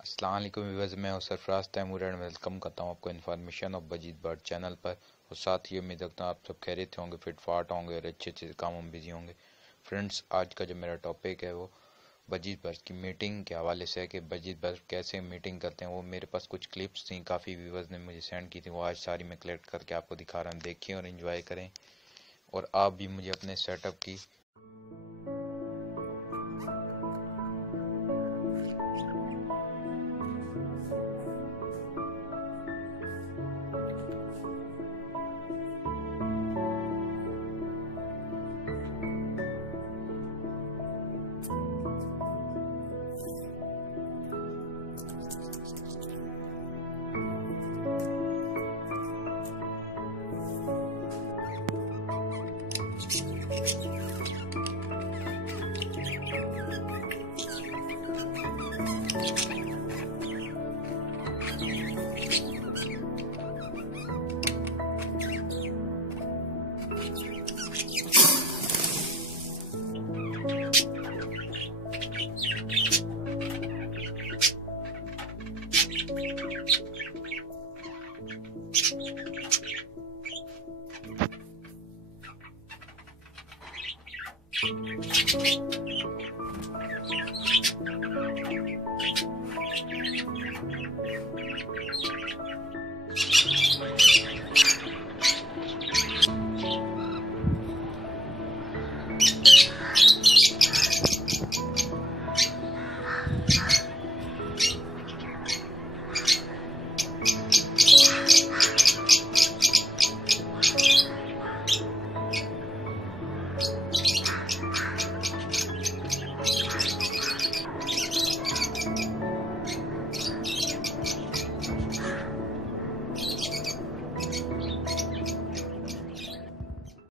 अस्सलाम वालेकुम व्यूअर्स, मैं हूं सरफराज तैमूर एंड वेलकम करता हूं आपको information of budgies bird channel पर। और साथ ही उम्मीद रखता हूं आप सब खैरियत होंगे, फिट फाट होंगे और अच्छे अच्छे कामों में बिजी होंगे। फ्रेंड्स, आज का जो मेरा टॉपिक है वो बजीज बर्ड की मीटिंग के हवाले से है कि बजीज बर्ड कैसे मीटिंग करते हैं। वो मेरे पास कुछ क्लिप्स थी, काफ़ी व्यूअर्स ने मुझे सेंड की थी, वो आज सारी मैं कलेक्ट करके आपको दिखा रहा हूँ। देखिए और इन्जॉय करें, और आप भी मुझे अपने सेटअप की